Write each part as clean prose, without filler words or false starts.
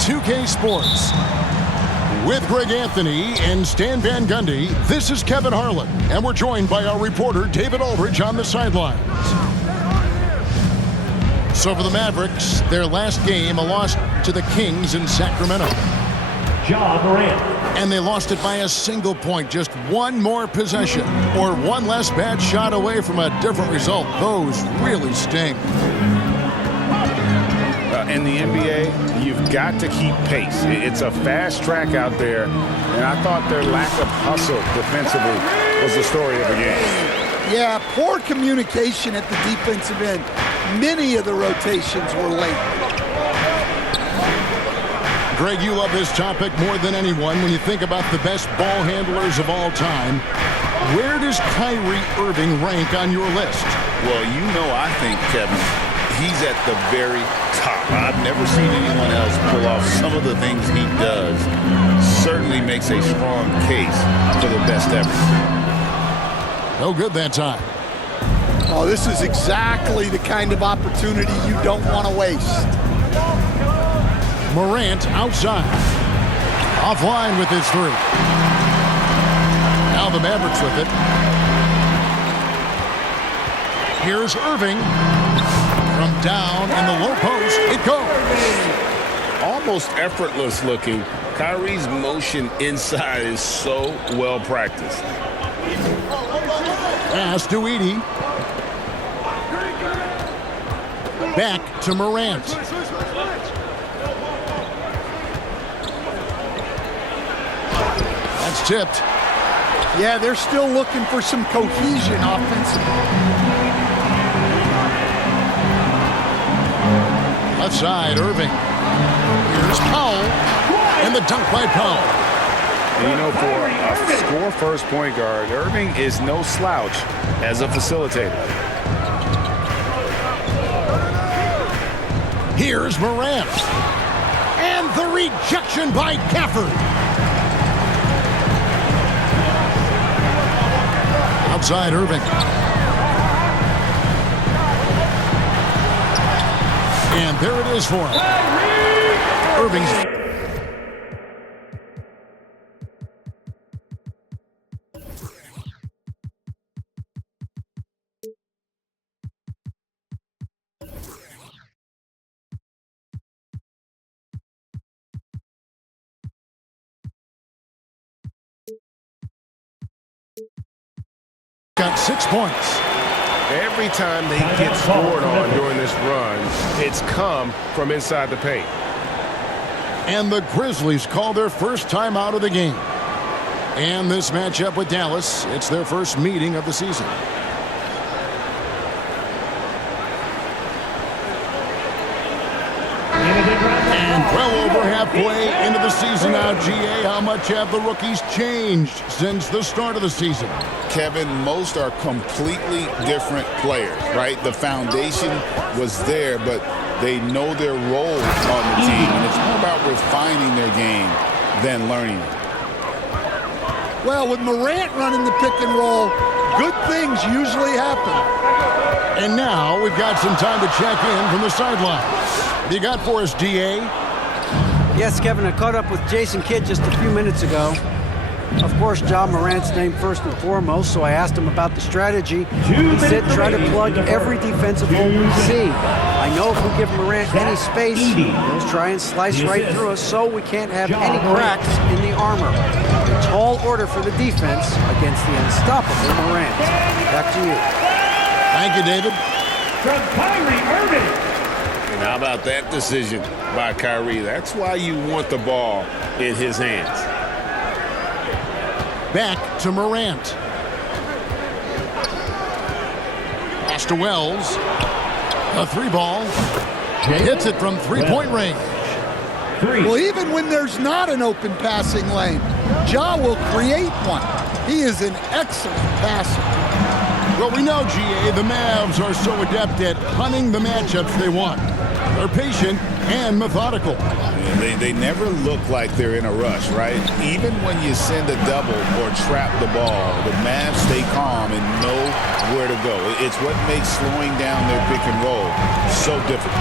2K Sports. With Greg Anthony and Stan Van Gundy, this is Kevin Harlan, and we're joined by our reporter David Aldridge on the sidelines. So for the Mavericks, their last game, a loss to the Kings in Sacramento. Ja Morant. And they lost it by a single point, just one more possession, or one less bad shot away from a different result. Those really sting. In the NBA, you've got to keep pace. It's a fast track out there, and I thought their lack of hustle defensively was the story of the game. Yeah, poor communication at the defensive end. Many of the rotations were late. Greg, you love this topic more than anyone. When you think about the best ball handlers of all time, where does Kyrie Irving rank on your list? Well, you know, I think, Kevin, he's at the very top. I've never seen anyone else pull off some of the things he does. Certainly makes a strong case for the best ever. No good that time. Oh, this is exactly the kind of opportunity you don't want to waste. Morant outside. Offline with his three. Now the Mavericks with it. Here's Irving. From down in the low post, it goes. Almost effortless looking. Kyrie's motion inside is so well practiced. Pass to Edey. Back to Morant. That's tipped. Yeah, they're still looking for some cohesion offensively. Left side, Irving. Here's Powell. And the dunk by Powell. And you know, for a score-first point guard, Irving is no slouch as a facilitator. Here's Morant. And the rejection by Gafford. Outside Irving. And there it is for him. Irving's. Got 6 points. Every time they get scored on during this run, it's come from inside the paint. And the Grizzlies call their first time out of the game. And this matchup with Dallas, it's their first meeting of the season. And well over halfway into the season now, GA, how much have the rookies changed since the start of the season? Kevin, most are completely different players, right? The foundation was there, but they know their role on the team, and it's more about refining their game than learning it. Well, with Morant running the pick and roll, good things usually happen. And now we've got some time to check in from the sidelines. You got for us, DA? Yes, Kevin, I caught up with Jason Kidd just a few minutes ago. Of course, Ja Morant's named first and foremost, so I asked him about the strategy. He said try to plug every defensive hole we see. I know if we give Morant any space, he'll try and slice right through us, so we can't have any cracks in the armor. A tall order for the defense against the unstoppable Morant. Back to you. Thank you, David. From Kyrie Irving. And how about that decision by Kyrie? That's why you want the ball in his hands. Back to Morant. Pass to Wells. A three ball. Hits it from three-point range. Well, even when there's not an open passing lane, Ja will create one. He is an excellent passer. Well, we know, GA, the Mavs are so adept at punting the matchups they want. They're patient and methodical. They never look like they're in a rush, right? Even when you send a double or trap the ball, the Mavs stay calm and know where to go. It's what makes slowing down their pick and roll so difficult.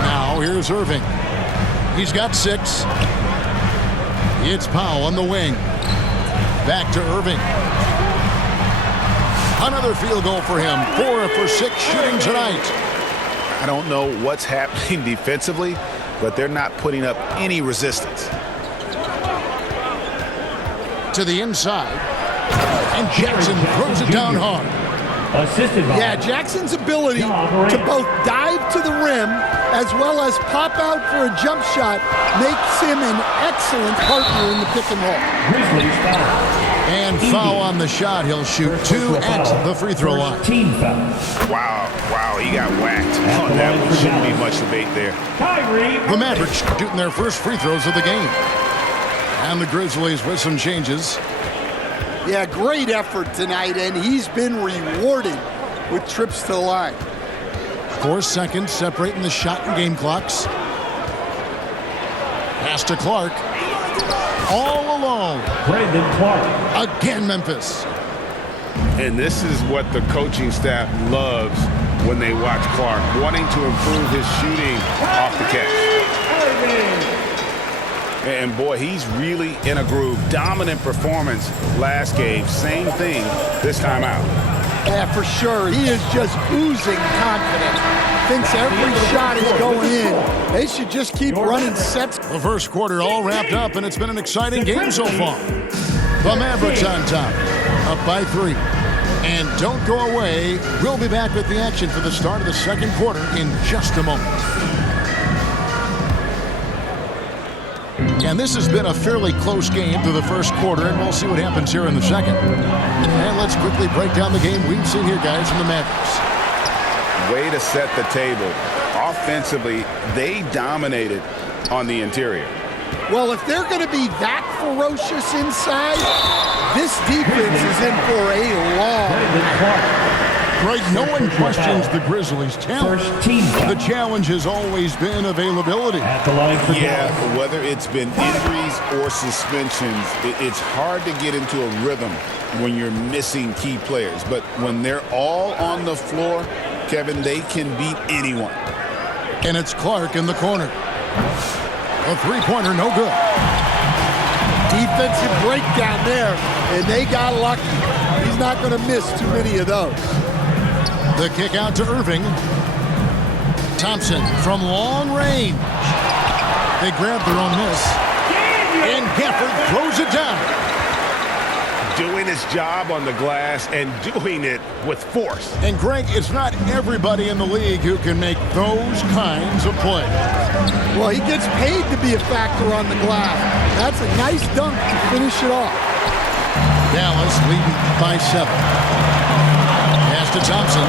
Now Here's Irving. He's got 6. It's Powell on the wing. Back to Irving. Another field goal for him. 4 for 6 shooting tonight. I don't know what's happening defensively, but they're not putting up any resistance. To the inside. And Jackson throws it down hard. Assisted by Jackson's ability to both dive to the rim as well as pop out for a jump shot makes him an excellent partner in the pick and roll. Grizzlies foul. And foul on the shot. He'll shoot 2 at the free throw line. Team foul. Wow, he got whacked. Oh, that one shouldn't be much debate there. Kyrie. The Mavericks shooting their first free throws of the game. And the Grizzlies with some changes. Yeah, great effort tonight, and he's been rewarded with trips to the line. 4 seconds separating the shot and game clocks. Pass to Clark. All alone. Brandon Clark. Again, Memphis. And this is what the coaching staff loves when they watch Clark, wanting to improve his shooting off the catch. And boy, he's really in a groove. Dominant performance last game. Same thing this time out. Yeah, for sure. He is just oozing confidence. Thinks every shot is going in. They should just keep running sets. The first quarter all wrapped up, and it's been an exciting game so far. The Mavericks on top, up by 3. And don't go away. We'll be back with the action for the start of the second quarter in just a moment. And this has been a fairly close game through the first quarter, and we'll see what happens here in the second. And let's quickly break down the game we've seen here, guys, from the Mavericks. Way to set the table. Offensively, they dominated on the interior. Well, if they're going to be that ferocious inside, this defense is in for a long. Brandon Clark. Greg, no one questions the Grizzlies' talent. First team foul. The challenge has always been availability. At the line for Yeah, Dallas. whether it's been injuries or suspensions, it's hard to get into a rhythm when you're missing key players. But when they're all on the floor, Kevin, they can beat anyone. And it's Clark in the corner. A three-pointer, no good. Defensive breakdown there, and they got lucky. He's not going to miss too many of those. The kick out to Irving. Thompson from long range. They grab their own miss. And Gafford throws it down. Doing his job on the glass and doing it with force. And Greg, it's not everybody in the league who can make those kinds of plays. Well, he gets paid to be a factor on the glass. That's a nice dunk to finish it off. Dallas leading by 7. Pass to Thompson.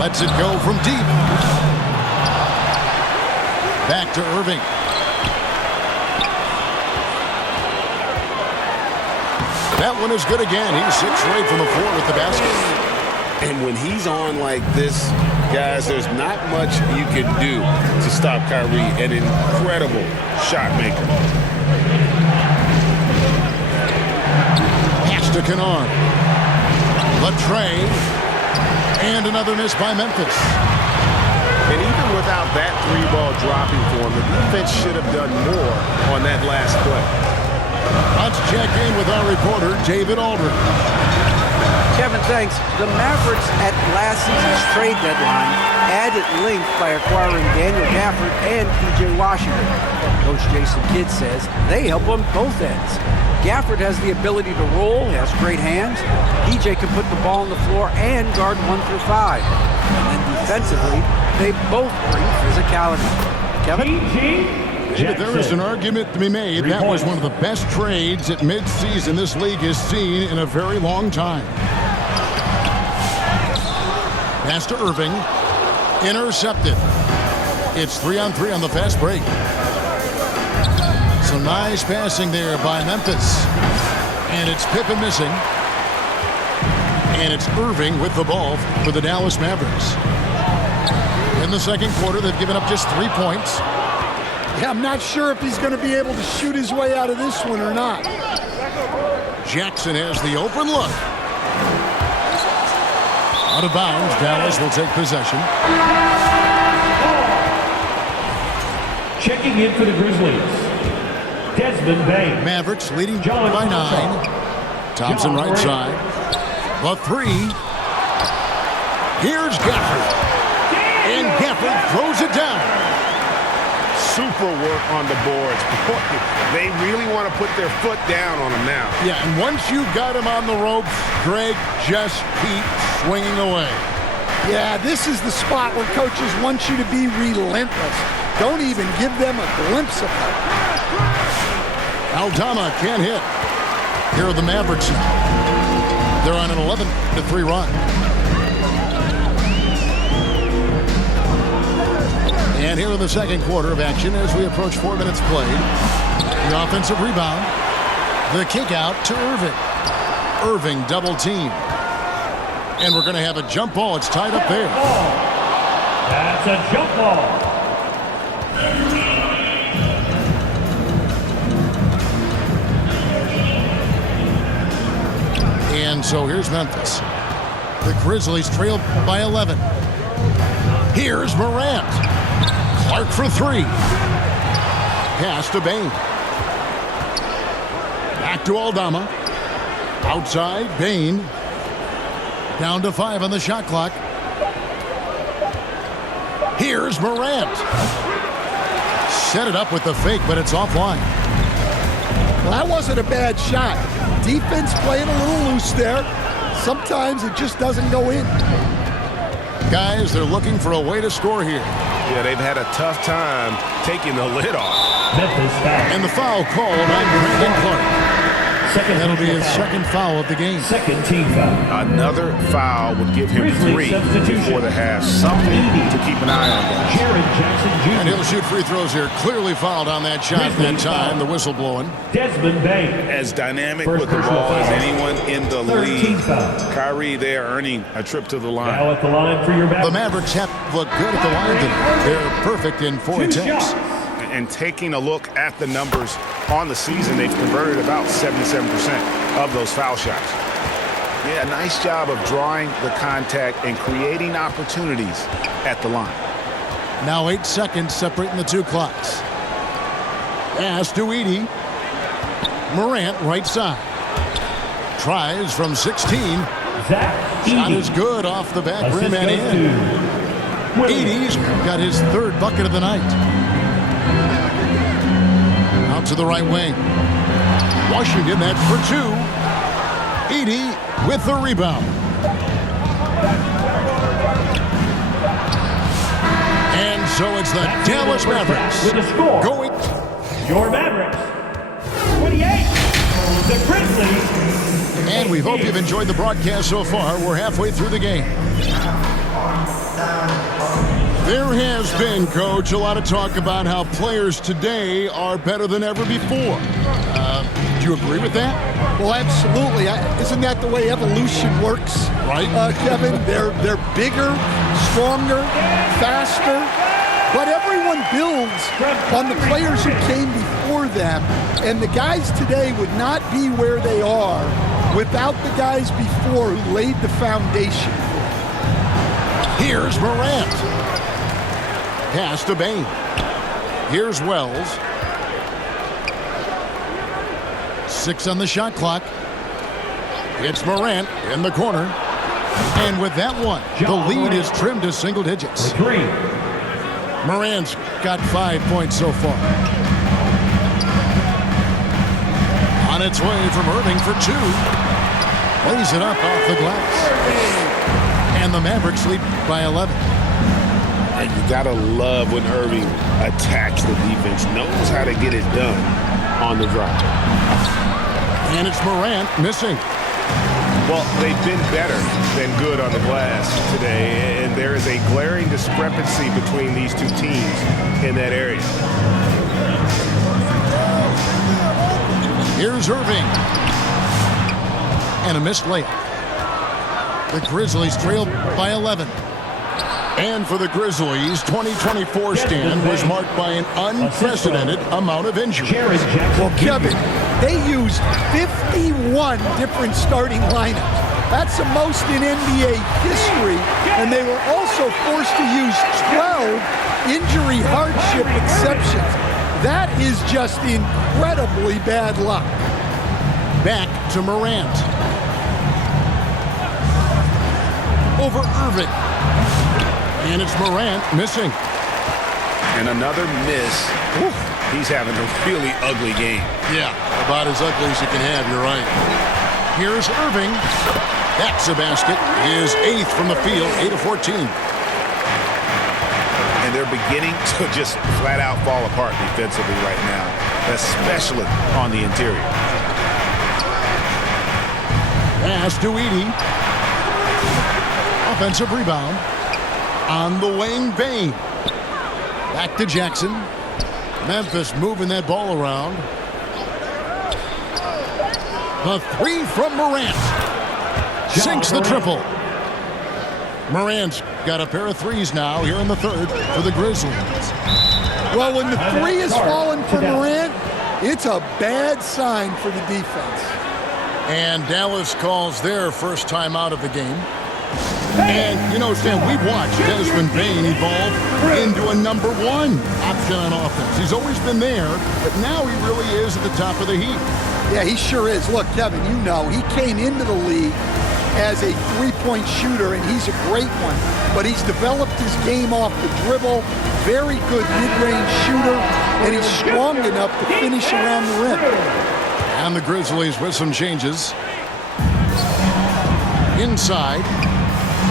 Lets it go from deep. Back to Irving. That one is good again. He's 6 straight from the floor with the basket. And when he's on like this, guys, there's not much you can do to stop Kyrie, an incredible shot maker. Pass to Kennard. Latre. And another miss by Memphis. And even without that 3-ball dropping for him, the defense should have done more on that last play. Let's check in with our reporter, David Aldridge. Kevin, thanks. The Mavericks at last season's trade deadline added length by acquiring Daniel Gafford and P.J. Washington. Coach Jason Kidd says they help on both ends. Gafford has the ability to roll, he has great hands. P.J. can put the ball on the floor and guard 1 through 5. And then defensively, they both bring physicality. Kevin? David, there is an argument to be made. That was one of the best trades at midseason this league has seen in a very long time. Pass to Irving. Intercepted. It's 3-on-3 on the fast break. Some nice passing there by Memphis. And it's Pippen missing. And it's Irving with the ball for the Dallas Mavericks. In the second quarter, they've given up just 3 points. Yeah, I'm not sure if he's going to be able to shoot his way out of this one or not. Jackson has the open look. Out of bounds, Dallas will take possession. Checking in for the Grizzlies, Desmond Bain. Mavericks leading John by 9. Thompson right side. The 3. Here's Gafford. And Gafford throws it down. Super work on the boards. Boy, they really want to put their foot down on him now. Yeah, and once you've got him on the ropes, Greg, just keep swinging away. Yeah, this is the spot where coaches want you to be relentless. Don't even give them a glimpse of it. Aldama can't hit. Here are the Mavericks now. They're on an 11-3 run. And here in the second quarter of action as we approach 4 minutes played. The offensive rebound. The kick out to Irving. Irving double team. And we're going to have a jump ball. It's tied up there. That's a jump ball. And so here's Memphis. The Grizzlies trail by 11. Here's Morant. Clark for 3. Pass to Bain. Back to Aldama. Outside, Bain. Down to 5 on the shot clock. Here's Morant. Set it up with the fake, but it's offline. Well, that wasn't a bad shot. Defense playing a little loose there. Sometimes it just doesn't go in. Guys, they're looking for a way to score here. Yeah, they've had a tough time taking the lid off. Memphis foul. And the foul called on Brandon Clark. That'll be his second foul of the game. Second team foul. Another foul would give him Grizzlies 3 before the half. Something to keep an eye on. Jared Jackson And Jr. he'll shoot free throws here. Clearly fouled on that shot that time. The whistle blowing. Desmond Bain. As dynamic First with the personal ball as foul. anyone in the Third team league. foul. Kyrie, they are earning a trip to the line. Now at the line for your The Mavericks. Mavericks have looked good at the line tonight. They're perfect in 4 Two attempts. shots. And taking a look at the numbers on the season, they've converted about 77% of those foul shots. Yeah, nice job of drawing the contact and creating opportunities at the line. Now 8 seconds separating the two clocks. Pass to Edey. Morant right side. Tries from 16. Zach Shot Edey. is good off the back Assist rim and goes in. to Williams. Edey's got his 3rd bucket of the night. Out to the right wing. Washington, that's for 2. Edey with the rebound. And so it's the Dallas Mavericks With a score. going. Your Mavericks. 28. The Grizzlies. And we hope you've enjoyed the broadcast so far. We're halfway through the game. There has been, Coach, a lot of talk about how players today are better than ever before. Do you agree with that? Well, absolutely. Isn't that the way evolution works? Right. Kevin, they're bigger, stronger, faster, but everyone builds on the players who came before them, and the guys today would not be where they are without the guys before who laid the foundation. Here's Morant. Pass to Bain. Here's Wells. 6 on the shot clock. It's Morant in the corner. And with that one, the lead is trimmed to single digits. 3. Morant's got 5 points so far. On its way from Irving for 2. Lays it up off the glass. And the Mavericks lead by 11. And you gotta love when Irving attacks the defense, knows how to get it done on the drive. And it's Morant missing. Well, they've been better than good on the glass today, and there is a glaring discrepancy between these two teams in that area. Here's Irving. And a missed layup. The Grizzlies trail by 11. And for the Grizzlies, 2024 stand was marked by an unprecedented amount of injuries. Jared Jackson Well, Kevin, they used 51 different starting lineups. That's the most in NBA history, and they were also forced to use 12 injury hardship exceptions. That is just incredibly bad luck. Back to Morant. Over Irving. And it's Morant missing. And another miss. Oof. He's having a really ugly game. Yeah, about as ugly as you can have, you're right. Here's Irving. That's a basket. His 8th from the field, 8 of 14. And they're beginning to just flat out fall apart defensively right now, especially on the interior. Pass to Edey. Offensive rebound. On the wing, Bane. Back to Jackson. Memphis moving that ball around. The 3 from Morant. Sinks the triple. Morant's got a pair of 3s now here in the 3rd for the Grizzlies. Well, when the 3 is falling for Morant, it's a bad sign for the defense. And Dallas calls their first time out of the game. And, you know, Stan, we've watched Desmond Bane evolve into a #1 option on offense. He's always been there, but now he really is at the top of the heap. Yeah, he sure is. Look, Kevin, you know, he came into the league as a three-point shooter, and he's a great one. But he's developed his game off the dribble, very good mid-range shooter, and he's strong enough to finish around the rim. And the Grizzlies with some changes. Inside,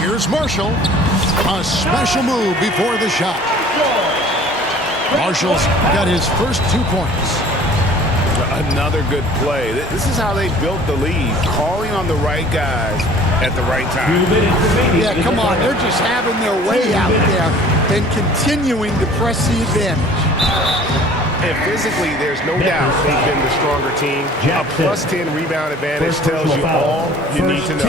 here's Marshall. A special move before the shot. Marshall's got his first 2 points. Another good play. This is how they built the lead, calling on the right guys at the right time. Yeah, come on. They're just having their way out there and continuing to press the advantage. And physically, there's no doubt they've been the stronger team. A +10 rebound advantage tells you all you need to know.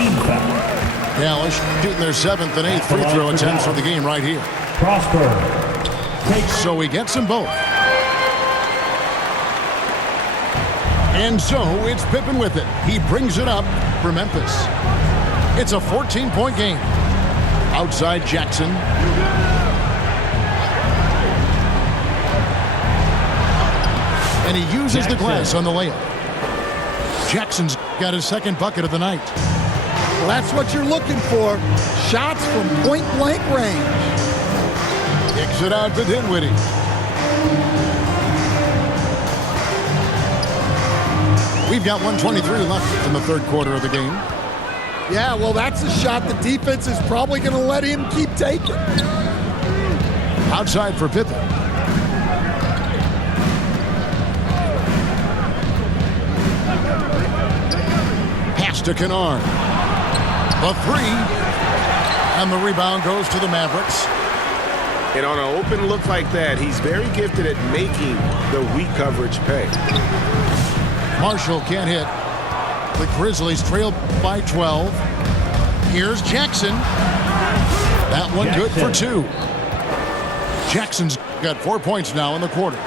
Dallas shooting their 7th and 8th free throw attempts for the game right here. Prosper. So he gets them both. And so it's Pippen with it. He brings it up for Memphis. It's a 14-point game. Outside Jackson. And he uses the glass on the layup. Jackson's got his 2nd bucket of the night. Well, that's what you're looking for. Shots from point-blank range. Kicks it out to Dinwiddie. We've got 1:23 left in the 3rd quarter of the game. Yeah, well, that's a shot the defense is probably going to let him keep taking. Outside for Pippen. Pass to Kennard. The 3. And the rebound goes to the Mavericks. And on an open look like that, he's very gifted at making the weak coverage pay. Marshall can't hit. The Grizzlies trail by 12. Here's Jackson. That one good for 2. Jackson's got 4 points now in the quarter.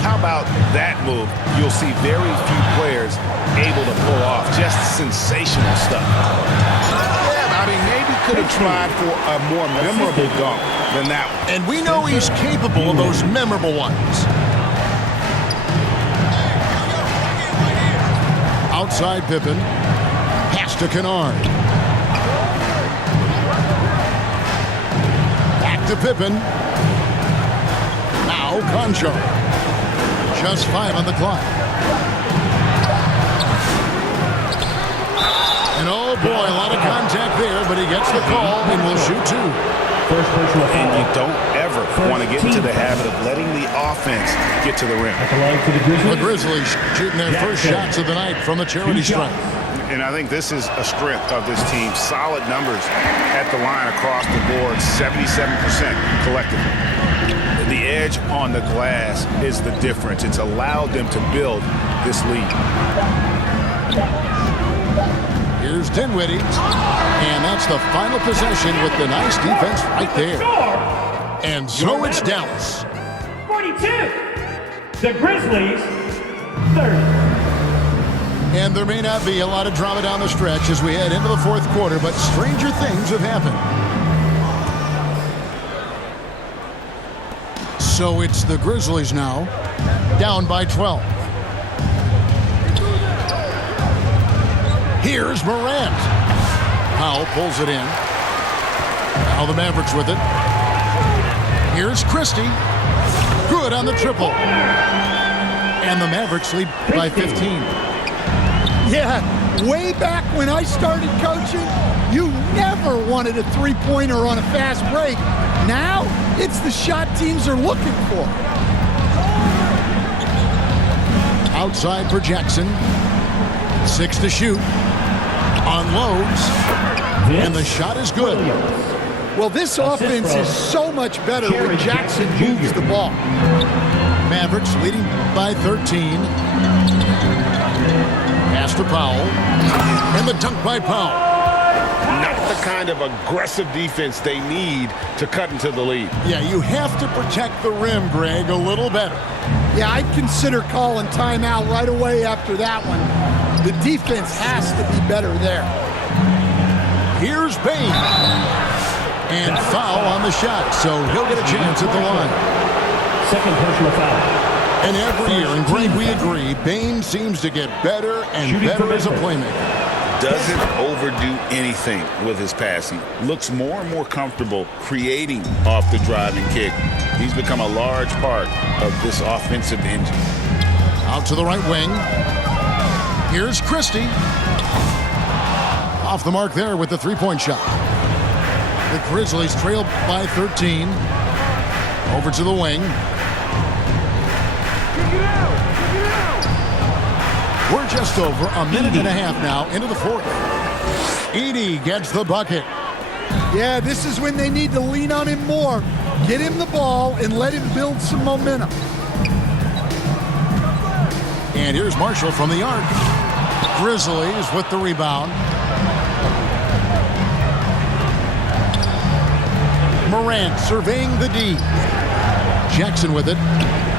How about that move? You'll see very few players able to pull off just sensational stuff. Yeah, I mean, maybe could have tried for a more memorable dunk than that one. And we know he's capable of those memorable ones. Outside Pippen. Pass to Kennard. Back to Pippen. Now Concho. Just 5 on the clock. And oh boy, a lot of contact there, but he gets the call and will shoot 2. And you don't ever want to get into the habit of letting the offense get to the rim. The Grizzlies shooting their first shots of the night from the charity stripe. And I think this is a strength of this team. Solid numbers at the line across the board, 77% collectively. The edge on the glass is the difference. It's allowed them to build this lead. Here's Dinwiddie. And that's the final possession with the nice defense right there. And so it's Dallas. 42. The Grizzlies, 30. And there may not be a lot of drama down the stretch as we head into the fourth quarter, but stranger things have happened. So it's the Grizzlies now, down by 12. Here's Morant. Powell pulls it in. Now the Mavericks with it. Here's Christie. Good on the triple. And the Mavericks lead by 15. Yeah, way back when I started coaching, you never wanted a three-pointer on a fast break. Now, it's the shot teams are looking for. Outside for Jackson. 6 to shoot. Unloads. And the shot is good. Well, this offense is so much better when Jackson moves the ball. Mavericks leading by 13. Pass to Powell. And the dunk by Powell. Not the kind of aggressive defense they need to cut into the lead. Yeah, you have to protect the rim, Greg, a little better. Yeah, I'd consider calling timeout right away after that one. The defense has to be better there. Here's Bain. And foul on the shot, so he'll get a chance at the line. Second personal foul. And every year, and Greg, we agree, Bain seems to get better and better as a playmaker. Doesn't overdo anything with his passing. Looks more and more comfortable creating off the driving kick. He's become a large part of this offensive engine. Out to the right wing. Here's Christie. Off the mark there with the three-point shot. The Grizzlies trail by 13. Over to the wing. We're just over a minute and a half now into the fourth. Edey gets the bucket. Yeah, this is when they need to lean on him more. Get him the ball and let him build some momentum. And here's Marshall from the arc. Grizzlies with the rebound. Morant surveying the D. Jackson with it.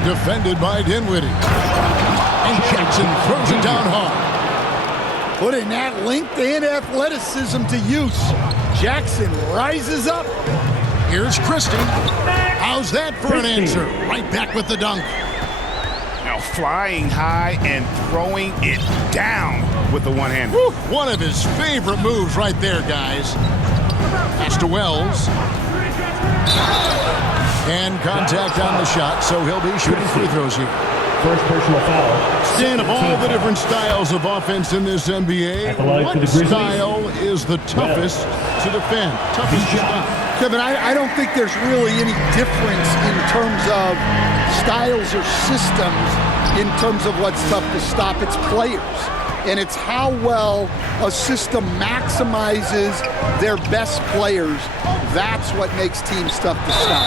Defended by Dinwiddie. And Jackson throws it down hard. Putting that length and athleticism to use. Jackson rises up. Here's Christie. How's that for an answer? Right back with the dunk. Now flying high and throwing it down with the one-hand. One of his favorite moves right there, guys. Pass to Wells. And contact on the shot, so he'll be shooting free throws here. First personal foul. Stan, of all the different styles of offense in this NBA, what style is the toughest to defend? Toughest to stop? Kevin, I don't think there's really any difference in terms of styles or systems in terms of what's tough to stop. It's players. And it's how well a system maximizes their best players. That's what makes teams tough to stop.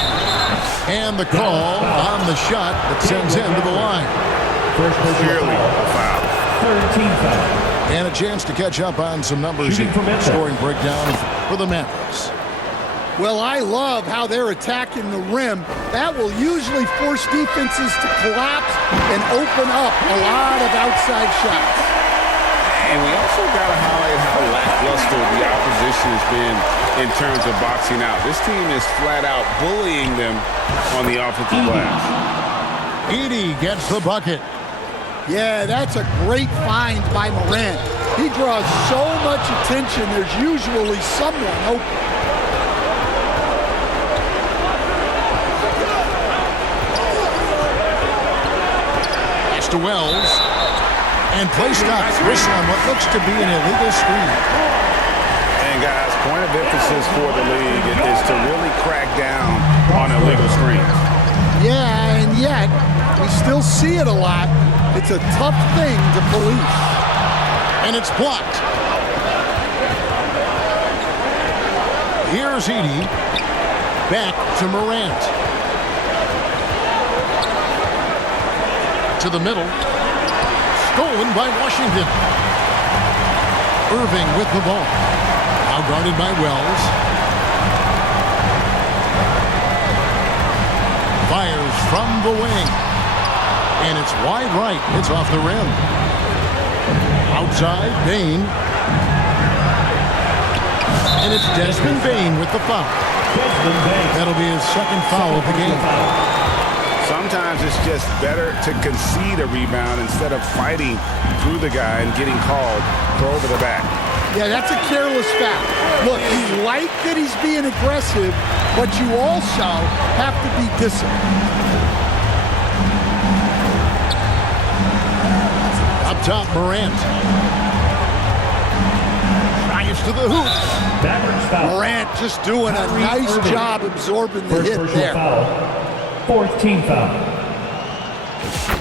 And the call on the shot that sends him to the line. First personal foul. Third team foul. And a chance to catch up on some numbers. Scoring breakdown for the Mavericks. Well, I love how they're attacking the rim. That will usually force defenses to collapse and open up a lot of outside shots. And we also got to highlight how lackluster the opposition has been in terms of boxing out. This team is flat out bullying them on the offensive glass. Edey gets the bucket. Yeah, that's a great find by Morant. He draws so much attention, there's usually someone open. Pass to Wells. And play stops whistle on what looks to be an illegal screen. And guys, point of emphasis for the league is to really crack down on illegal screens. Yeah, and yet we still see it a lot. It's a tough thing to police. And it's blocked. Here's Edey. Back to Morant. To the middle. Stolen by Washington. Irving with the ball. Now guarded by Wells. Fires from the wing. And it's wide right. It's off the rim. Outside, Bain. And it's Desmond Bain with the foul. Desmond Bain. That'll be his second foul of the game. Sometimes it's just better to concede a rebound instead of fighting through the guy and getting called for over the back. Yeah, that's a careless foul. Look, you like that he's being aggressive, but you also have to be disciplined. Up top, Morant. Drives to the hoop. Mavericks foul. Morant just doing a nice job absorbing the First hit personal there. foul. Fourth team foul.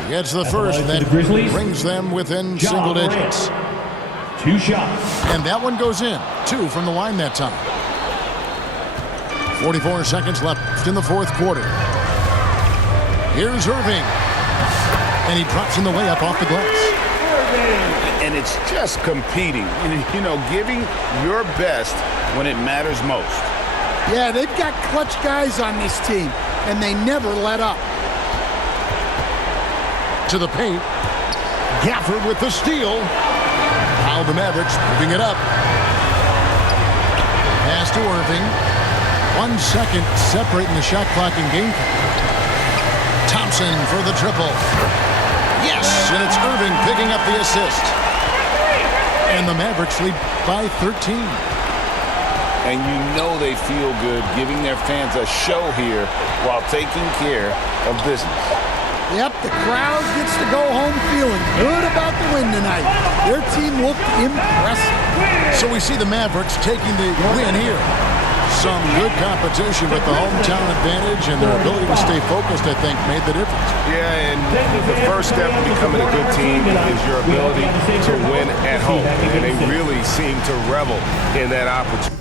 Gets the At the first, line and for the that Grizzlies, brings them within Ja single Morant. digits. 2 shots. And that one goes in. 2 from the line that time. 44 seconds left in the fourth quarter. Here's Irving. And he drops in the way up off the glass. And it's just competing, you know, giving your best when it matters most. Yeah, they've got clutch guys on this team, and they never let up. To the paint. Gafford with the steal. Now the Mavericks moving it up. Pass to Irving. 1 second separating the shot clock and game clock. Thompson for the triple. Yes, and it's Irving picking up the assist. And the Mavericks lead by 13. And you know they feel good giving their fans a show here while taking care of business. Yep, the crowd gets to go home feeling good about the win tonight. Their team looked impressive. So we see the Mavericks taking the win here. Some good competition, but the hometown advantage and their ability to stay focused, I think, made the difference. Yeah, and the first step to becoming a good team is your ability to win at home. And they really seem to revel in that opportunity.